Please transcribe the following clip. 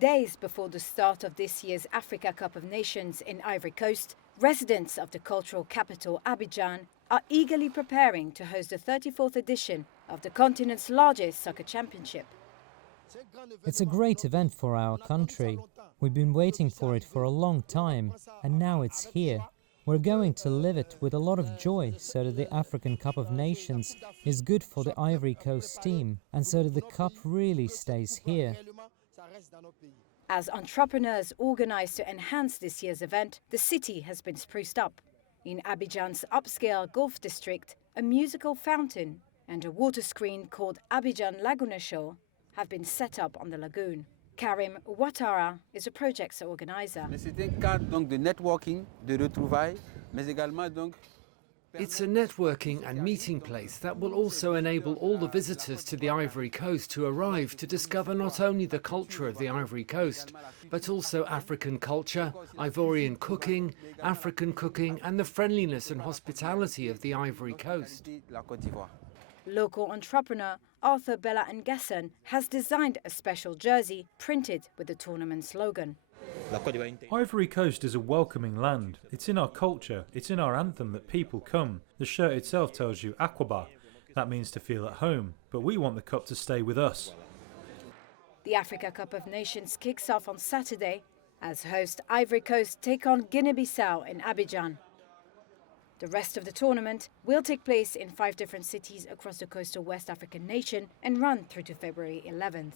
Days before the start of this year's Africa Cup of Nations in Ivory Coast, residents of the cultural capital Abidjan are eagerly preparing to host the 34th edition of the continent's largest soccer championship. It's a great event for our country. We've been waiting for it for a long time, and now it's here. We're going to live it with a lot of joy so that the African Cup of Nations is good for the Ivory Coast team, and so that the cup really stays here. As entrepreneurs organize to enhance this year's event, the city has been spruced up. In Abidjan's upscale golf district, a musical fountain and a water screen called Abidjan Laguna Show have been set up on the lagoon. Karim Ouattara is a project's organizer. It's a networking and meeting place that will also enable all the visitors to the Ivory Coast to arrive to discover not only the culture of the Ivory Coast, but also African culture, Ivorian cooking, African cooking, and the friendliness and hospitality of the Ivory Coast. Local entrepreneur Arthur Bella Ngesson has designed a special jersey printed with the tournament slogan. Ivory Coast is a welcoming land. It's in our culture, it's in our anthem that people come. The shirt itself tells you Aquaba. That means to feel at home, but we want the cup to stay with us. The Africa Cup of Nations kicks off on Saturday as host Ivory Coast take on Guinea-Bissau in Abidjan. The rest of the tournament will take place in 5 different cities across the coastal West African nation and run through to February 11th.